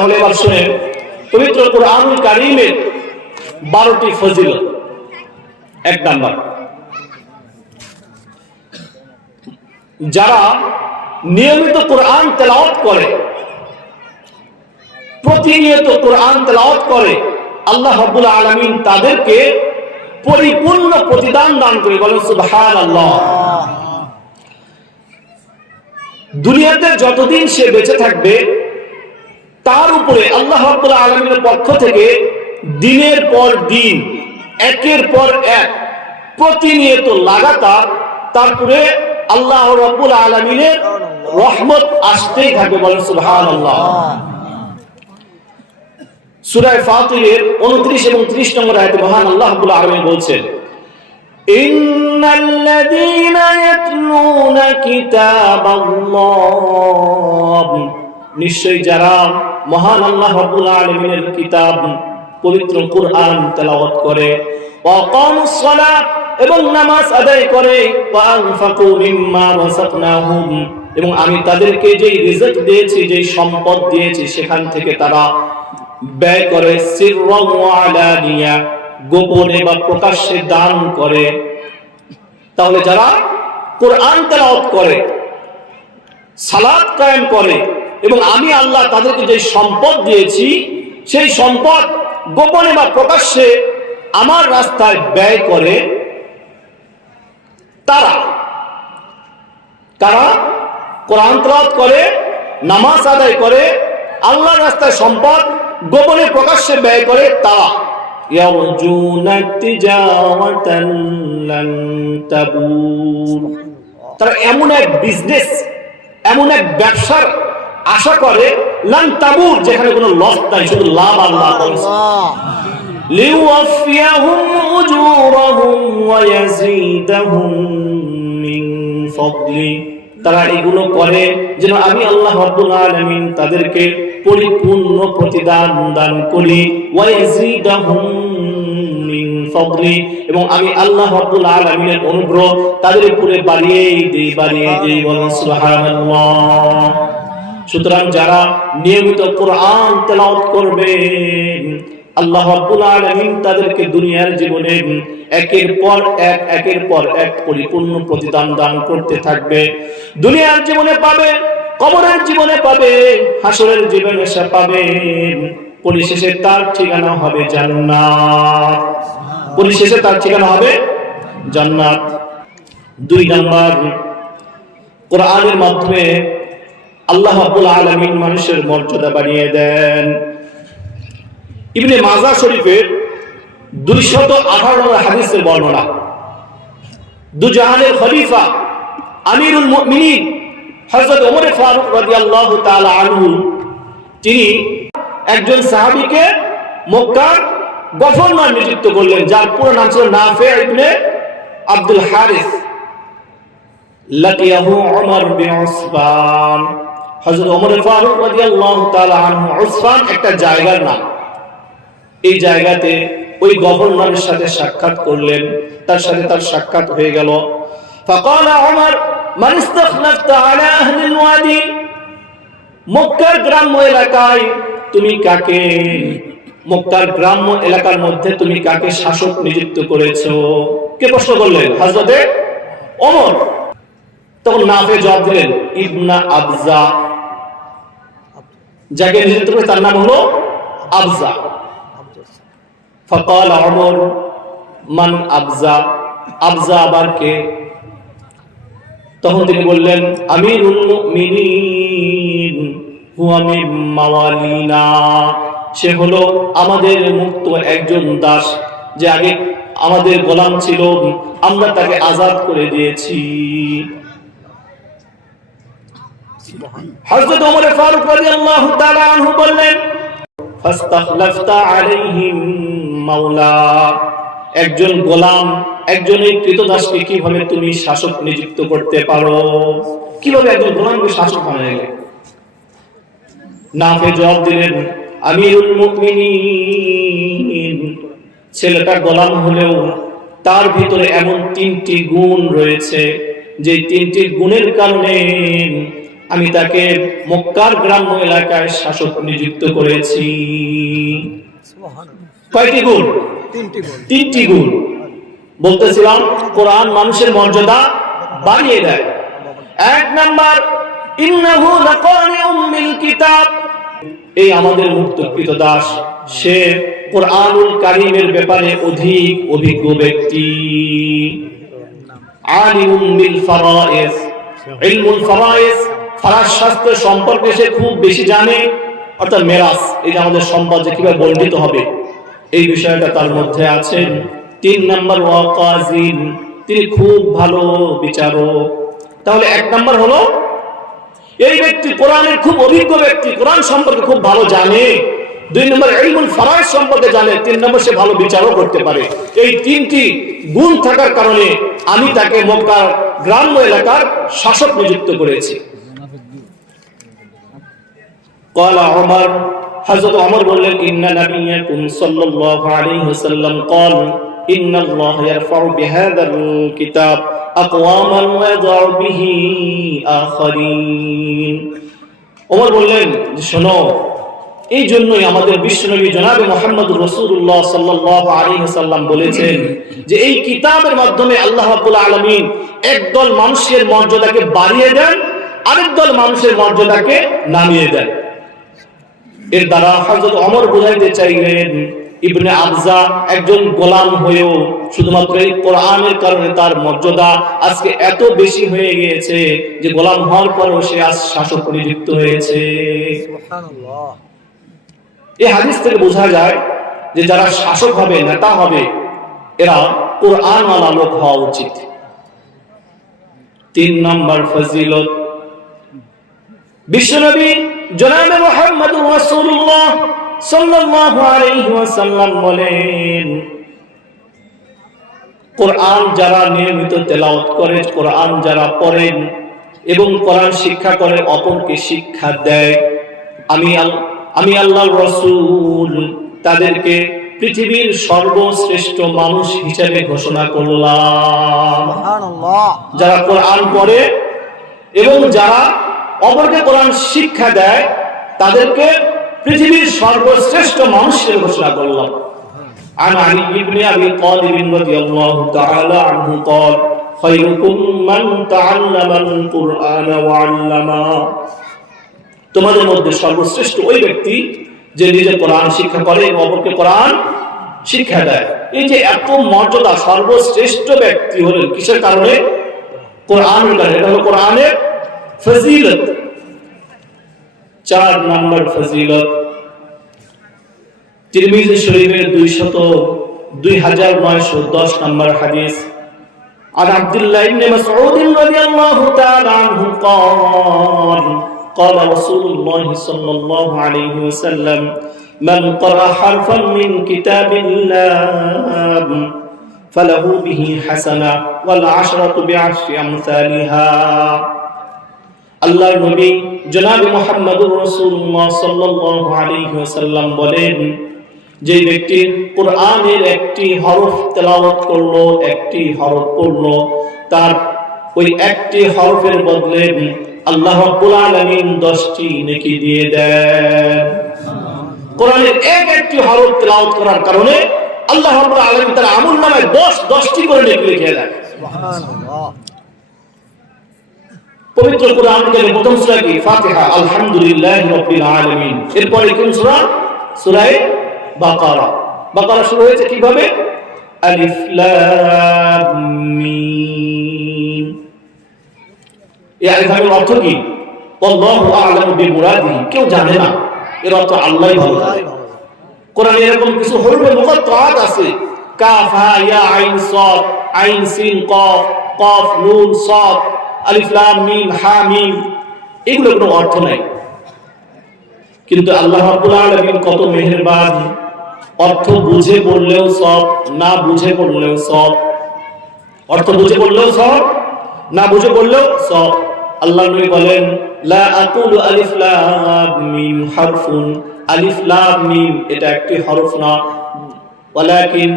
তাহলে এবার শুনেন, পবিত্র কোরআনুল কারিমের বারোটি ফজিলত। এক নাম্বার, যারা নিয়মিত কোরআন তেলাওয়াত করে, প্রতিনিয়ত কোরআন তেলাওয়াত করে, আল্লাহ রাব্বুল আলামিন তাদেরকে পরিপূর্ণ প্রতিদান দান করে বলেন, সুবহানাল্লাহ। দুনিয়াতে যতদিন সে বেঁচে থাকবে তার উপরে আল্লাহ রাব্বুল আলামিনের পক্ষ থেকে দিনের পর দিন, একের পর এক প্রতিনিয়ত লাগাতার তারপরে আল্লাহ রাব্বুল আলামিনের রহমত আসতেই থাকবে বলেন সুবহানাল্লাহ। সূরা ফাতিরের 29 এবং 30 নম্বর আয়াতে মহান আল্লাহ রাব্বুল আলামিন বলছেন, ইন্নাল্লাযীনা ইয়াতলুনা কিতাবাল্লাহ। নিশ্চয় যারা মহান আল্লাহ রাব্বুল আলামিনের কিতাব, পবিত্র কুরআন তেলাওয়াত করে ওয়াকামুস সালাত এবং নামাজ আদায় করে ওয়ানফাকু মিম্মা রাযাকনাহুম। এবং আমি তাদেরকে যেই রিজিক দিয়েছি, যেই সম্পদ দিয়েছি, সেখান থেকে তারা ব্যয় করে সিররাম ওয়া আলানিয়া, গোপনে বা প্রকাশ্যে দান করে। তাহলে যারা কোরআন তেলাওয়াত করে, সালাত কায়েম করে এবং আমি আল্লাহ তাদেরকে যে সম্পদ দিয়েছি, সেই সম্পদ গোপনে বা প্রকাশ্যে আমার রাস্তায় ব্যয় করে তারা। তারা কোরআন করে, নামাজ আদায় করে আল্লাহ রাস্তায় সম্পদ গোপনে প্রকাশ্যে ব্যয় করে তারা। তারা এমন এক বিজনেস এমন এক ব্যবসার আশা করে লান তাবুর যেখানে কোনো লস নাই শুধু লাভ আল্লাহ। বলছে লিওয়াফিয়াহুম উজুরাহুম ওয়া ইয়াজিদাহুম মিন ফাদলি। তারা এগুলো করে যেন আমি আল্লাহ রাব্বুল আলামিন তাদেরকে পরিপূর্ণ প্রতিদান দান করি। ওয়া ইয়াজিদাহুম মিন ফাদলি। এবং আমি আল্লাহ রাব্বুল আলামিনের অনুগ্রহ তাদের উপরে বাড়িয়ে দেই বাড়িয়ে দেই বলেন সুবহানাল্লাহ। সুতরাং যারা নিয়মিত কোরআন তেলাওয়াত করবে, আল্লাহ রাব্বুল আলামিন তাদেরকে দুনিয়ার জীবনে একের পর এক, একের পর এক পরিপূর্ণ প্রতিদান দান করতে থাকবে। দুনিয়ার জীবনে পাবে, কবরের জীবনে পাবে, হাসরের জীবনে সে পাবে। পরিশেষে তার ঠিকানা হবে জান্নাত। পরিশেষে তার ঠিকানা হবে জান্নাত। দুই নাম্বার, কোরআনের মাধ্যমে আল্লাহ রাব্বুল আলামিন মানুষের মর্যাদা বানিয়ে দেন। ইবনে মাজা শরীফের দুইশত আঠারো হাদিসের বর্ণনা। দুজাহানের খলিফা আমিরুল মুমিনিন হযরত ওমর ফারুক রাদিয়াল্লাহু তাআলা আনহু, তিনি একজন সাহাবীকে মক্কার গভর্নর নিযুক্ত করলেন, যার পুরো নাম ছিল নাফে ইবনে আব্দুল হারিস। লাকিয়াহু ওমর উসমান হযরত ওমর ফারুক রাদিয়াল্লাহু তাআলা আনহু উসমান একটা জায়গার নাম এই জায়গাতে ওই গভর্নরের সাথে সাক্ষাৎ করলেন তার সাথে তার সাক্ষাৎ হয়ে গেল فقال عمر من استخلفت على اهل الوادي মক্কার গ্রাম্য এলাকায় তুমি কাকে মক্কার গ্রাম্য এলাকার মধ্যে তুমি কাকে শাসক নিযুক্ত করেছো কে প্রশ্ন করলেন হযরতে ওমর তখন নাফে জবাব দিলেন ইবনা আবজা যাকে নেতৃত্ব করে তার নাম হলো আবজা ফকাল অমর মান আবজা আবজা আবার কে? তখন তিনি বললেন, আমিরুল মুমিনিন, হুয়া মিন মাওয়ালিনা। সে হলো আমাদের মুক্ত একজন দাস, যে আগে আমাদের গোলাম ছিল, আমরা তাকে আজাদ করে দিয়েছি। একজন গোলাম, একজন এই কৃতদাসকে কীভাবে তুমি শাসক নিযুক্ত করতে পারো? কীভাবে একজন গোলামকে শাসক বানাইলে নাফে জবাব দিলেন, আমিরুল মুমিনিন। ছেলেটা গোলাম হলেও তার ভিতরে এমন তিনটি গুণ রয়েছে, যে তিনটি গুণের কারণে আমি তাকে মক্কার গ্রাম্য এলাকায় শাসক নিযুক্ত করেছি। কয়টি গুণ? তিনটি গুণ। বলতেছিলাম, কোরআন মানুষের মর্যাদা বাড়িয়ে দেয়। এক নাম্বার, ইন্নাহু লাকারিউম মিল কিতাব। এই আমাদের মুক্তকৃত দাস, সে কোরআনুল কারীমের ব্যাপারে অধিক অভিজ্ঞ ব্যক্তি। আলিমুম বিল ফারায়েজ ইলমুল ফারায়েজ ফারাজ শাস্ত্র সম্পর্কে সে খুব বেশি জানে। অর্থাৎ মেরাজ, এই যে আমাদের সম্পদ যে কীভাবে বর্ধিত হবে, এই বিষয়টা তার মধ্যে আছেন তিন নম্বর, ওয়াকাজিন, তিনি খুব ভালো বিচারক। তাহলে এক নম্বর হলো, এই ব্যক্তি কোরআনের খুব অভিজ্ঞ ব্যক্তি, কোরআন সম্পর্কে খুব ভালো জানে। দুই নম্বর, ইলমুল ফারাইজ সম্পর্কে জানে। তিন নম্বর, সে ভালো বিচারও করতে পারে। এই তিনটি গুণ থাকার কারণে আমি তাকে মক্কার গ্রাম্য এলাকার শাসক নিযুক্ত করেছি। قال عمر حضرت عمر বললেন إن نبيكم صلى الله عليه وسلم قال إن الله يرفع بهذا الكتاب أقواما ويضع به آخرين ওমর বললেন যে শোনো এই জন্যই আমাদের বিশ্বনবী জনাবে মোহাম্মদ রসুল্লাহ সাল্লাহ আলী সাল্লাম বলেছেন যে এই কিতাবের মাধ্যমে আল্লাহ রাব্বুল আলমিন একদল মানুষের মর্যাদাকে বাড়িয়ে দেন আরেক দল মানুষের মর্যাদাকে নামিয়ে দেন এর দ্বারা হযরত ওমর বুঝাইতে চাইলেন ইবনে আবজা একজন গোলাম হয়েও শুধুমাত্র এই কোরআনের কারণে তার মর্যাদা আজকে এত বেশি হয়ে গিয়েছে যে গোলাম হওয়ার পরেও সে আজ শাসক নিযুক্ত হয়েছে। এই হাদিস থেকে বোঝা যায় যে যারা শাসক হবে নেতা হবে এরা কোরআন লোক হওয়া উচিত। তিন নম্বর ফজিলত বিশ্বনবী জনাবে মোহাম্মদ রাসূলুল্লাহ সাল্লাল্লাহু আলাইহি ওয়াসাল্লাম বলেন কোরআন যারা নিয়মিত তেলাওয়াত করে কোরআন যারা পড়েন এবং কোরআন শিক্ষা করে অপরকে শিক্ষা দেয়। আমি আমি আল্লাহর রসুল তাদেরকে পৃথিবীর সর্বশ্রেষ্ঠ মানুষ হিসেবে ঘোষণা করলাম। সুবহানাল্লাহ। যারা কোরআন পড়ে এবং যারা অপরকে কোরআন শিক্ষা দেয় তাদেরকে পৃথিবীর সর্বশ্রেষ্ঠ মানুষ হিসেবে ঘোষণা করলাম عن علي بن ابي طالب رضي الله تعالى عنه قال خيركم من تعلم القران وعلمه তোমাদের মধ্যে সর্বশ্রেষ্ঠ ওই ব্যক্তি যে নিজে কোরআন শিক্ষা করে এবং অপরকে কোরআন শিক্ষা দেয় এই যে এত মর্যাদা সর্বশ্রেষ্ঠ ব্যক্তি হলেন কিসের কারণে কোরআনের কারণে এটা হলো কোরআনের ফজিলত চার নম্বর ফজিলত তিরমিজি শরীফের দুইশত দুই হাজার নয়শো দশ নম্বর হাদিস عن عبد الله بن مسعود رضي الله تعالى عنه قال قال رسول الله صلى الله عليه وسلم من قرأ حرفا من كتاب الله فله به حسنة والعشرة بعشر أمثالها আল্লাহর নবী জনাব মোহাম্মদুর রাসূলুল্লাহ সাল্লাল্লাহু আলাইহি ওয়াসাল্লাম বলেন, যে ব্যক্তি কোরআনের একটি হরফ তেলাওয়াত করল, একটি হরফ পড়ল, তার ওই একটি হরফের বদলে আল্লাহ রাব্বুল আলামিন 10টি নেকি দিয়ে দেন। কোরআনের এক একটি হরফ তেলাওয়াত করার কারণে আল্লাহ রাব্বুল আলামিন তার আমল নামায় 10 10টি করে নেকি লিখে দেন। সুবহানাল্লাহ। পবিত্র কোরআন কারিমের প্রথম সূরা কি? ফাতিহা। আলহামদুলিল্লাহি রাব্বিল আলামিন। এরপরে কোন সূরা? সূরা বাকারা। বাকারা শুরু হয়েছে কীভাবে? আলিফ লাম মিম। এই আলিফের অর্থ কি? আল্লাহু আ'লামু বিমুরাদিহি। কেউ জানে না। এর অর্থ আল্লাহই ভালো জানে। কোরআনে এরকম কিছু হরফে মুকাত্তাআত আছে। কাফ হা ইয়া আইন সাদ আইন সিন কফ। কফ নুন সাদ আলিফ, লাম, মিম, হা, মিম, এগুলো কোনো অর্থ নাই। কিন্তু আল্লাহ রাব্বুল আলামিন কত মেহেরবান। অর্থ বুঝে বললেও সব, না বুঝে বললেও সব। অর্থ বুঝে বললেও সব, না বুঝে বললেও সব। আল্লাহ নবী বলেন, লা আকুলু আলিফ, লাম, মিম হারফুন। আলিফ, লাম, মিম এটা একটি হরফ না। ওয়ালাকিন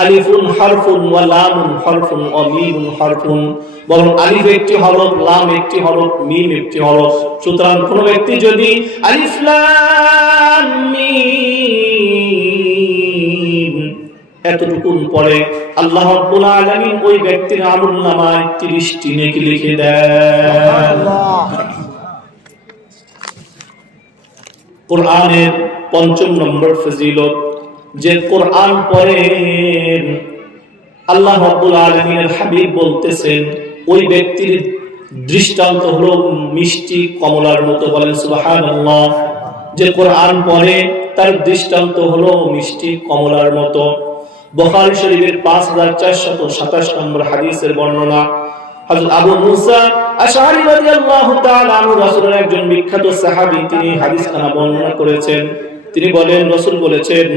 আলিফুন হারফুন ওয়া লামুন হারফুন ওয়া মিমুন হারফুন। বরং আলিফ একটি হরফ লাম একটি হরফ মিম একটি হরফ। সুতরাং কোন ব্যক্তি যদি আলিফ লাম মিম এতটুকুন পরে আল্লাহ রাব্বুল আলামিন ওই ব্যক্তির আমল নামায় 30টি নেকি লিখে দেয় আল্লাহ কোরআনের পঞ্চম নম্বর ফজিলত যে কোরআন পড়েন, আল্লাহ রাব্বুল আলামিনের হাবিব বলতেছেন, ওই ব্যক্তির দৃষ্টান্ত হলো মিষ্টি কমলার মতো বলেন সুবহানাল্লাহ। যে কোরআন পড়ে, তার দৃষ্টান্ত হলো মিষ্টি কমলার মতো। বুখারী শরীফের 5427 নম্বর হাদিসের বর্ণনা, হযরত আবু মুসা আশআরী রাদিয়াল্লাহু তাআলা আনহু রাসূলের একজন বিখ্যাত সাহাবী, তিনি হাদিস খানা বর্ণনা করেছেন। তিনি বলেন, রাসূল বলেছেন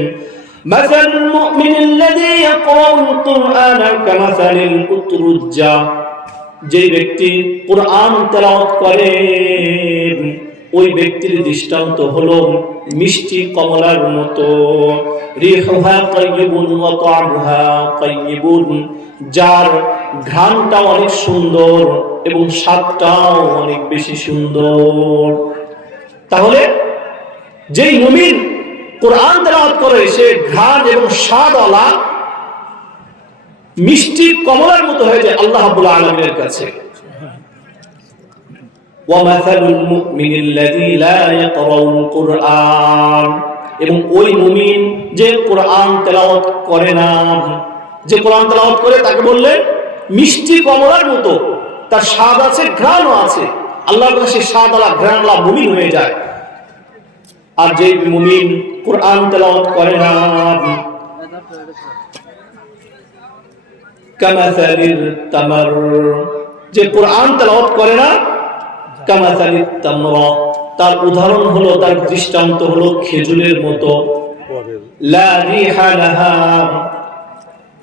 مثل المؤمن الذي يقرأ القرآن كمثل الأترجة যে ব্যক্তি কোরআন তেলাওয়াত করে ওই ব্যক্তির দৃষ্টান্ত হলো মিষ্টি কমলার মতো রিহুহা তাইয়িবুন ওয়া তা'মুহা তাইয়িবুন যার ঘ্রাণটা অনেক সুন্দর এবং স্বাদটাও অনেক বেশি সুন্দর তাহলে যেই মুমিন কোরআন তেলাওয়াত করে সে ঘ্রাণ এবং স্বাদওয়ালা মিষ্টি কমলার মতো হয়ে যায় আল্লাহ রাব্বুল আলামিনের কাছে ومثل المؤمن الذي لا يقرأ القرآن এবং ওই মুমিন যে কোরআন তেলাওয়াত করে না যে কোরআন তেলাওয়াত করে তাকে বললে মিষ্টি কমলার মতো তার স্বাদ আছে ঘ্রাণও আছে আল্লাহর কাছে সেই স্বাদ আলা ঘ্রাণ আলা মুমিন হয়ে যায় আর যে মুমিন কোরআন তেলাওয়াত করে না। কামাসালির তামার। যে কোরআন তেলাওয়াত করে না কামাসালির তামরা। তার উদাহরণ হলো, তার দৃষ্টান্ত হলো খেজুরের মতো। লা রিহা লাহা।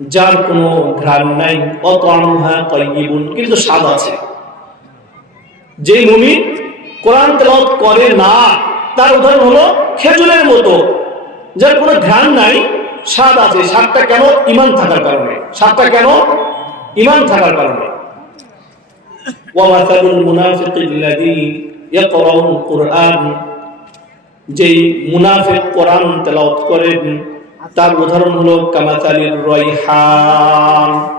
যার কোনো ঘ্রাণ নাই। অতআমুহা তাইয়িবুন। কিন্তু স্বাদ আছে। যে মুমিন কোরআন তেলাওয়াত করে না তার উদাহরণ হলো খেজুরের মতো। যার কোনো ঘ্রাণ নাই, স্বাদ আছে। স্বাদটা কেন ইমান থাকার কারণে? স্বাদটা কেন ইমান থাকার কারণে? কোরআন। করেন, তার উদাহরণ হলো রয়হান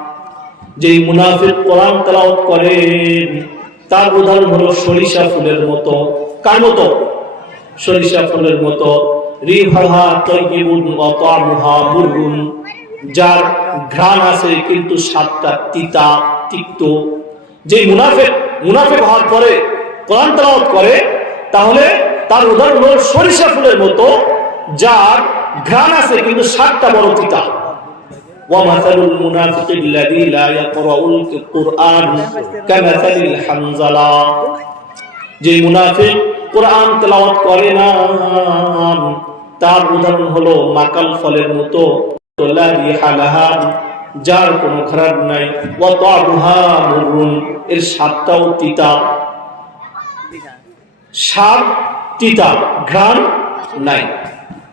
করেন, তার উদাহরণ হলো সরিষা ফুলের মতো। কার মতো? সরিষা ফুলের মতো রিহাহা তাইয়িবুন ওয়া তা'মুহা মুররুন যার ঘ্রাণ আছে কিন্তু স্বাদটা তিতা তিক্ত যে মুনাফিক মুনাফিক হওয়ার পরে কোরআন তেলাওয়াত করে তাহলে তার উদাহরণ হলো সরিষা ফুলের মতো যার ঘ্রাণ আছে কিন্তু স্বাদটা বড় তিতা ومثل المنافق الذي لا يقرأ القرآن كمثل الحنظلة যে মুনাফিক কোরআন তেলাওয়াত করে না। তার উদাহরণ হলো মাকাল ফলের মতো। যার কোনো খারাপ নাই। এর স্বাদটাও তিতা। স্বাদ তিতা, ঘ্রাণ নাই।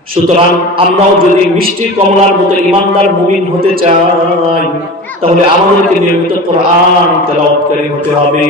সুতরাং আমরাও যদি মিষ্টি কমলার মতো ইমানদার মুমিন হতে চাই, তাহলে আমাদেরকে নিয়মিত কোরআন তেলাওয়াতকারী হতে হবে।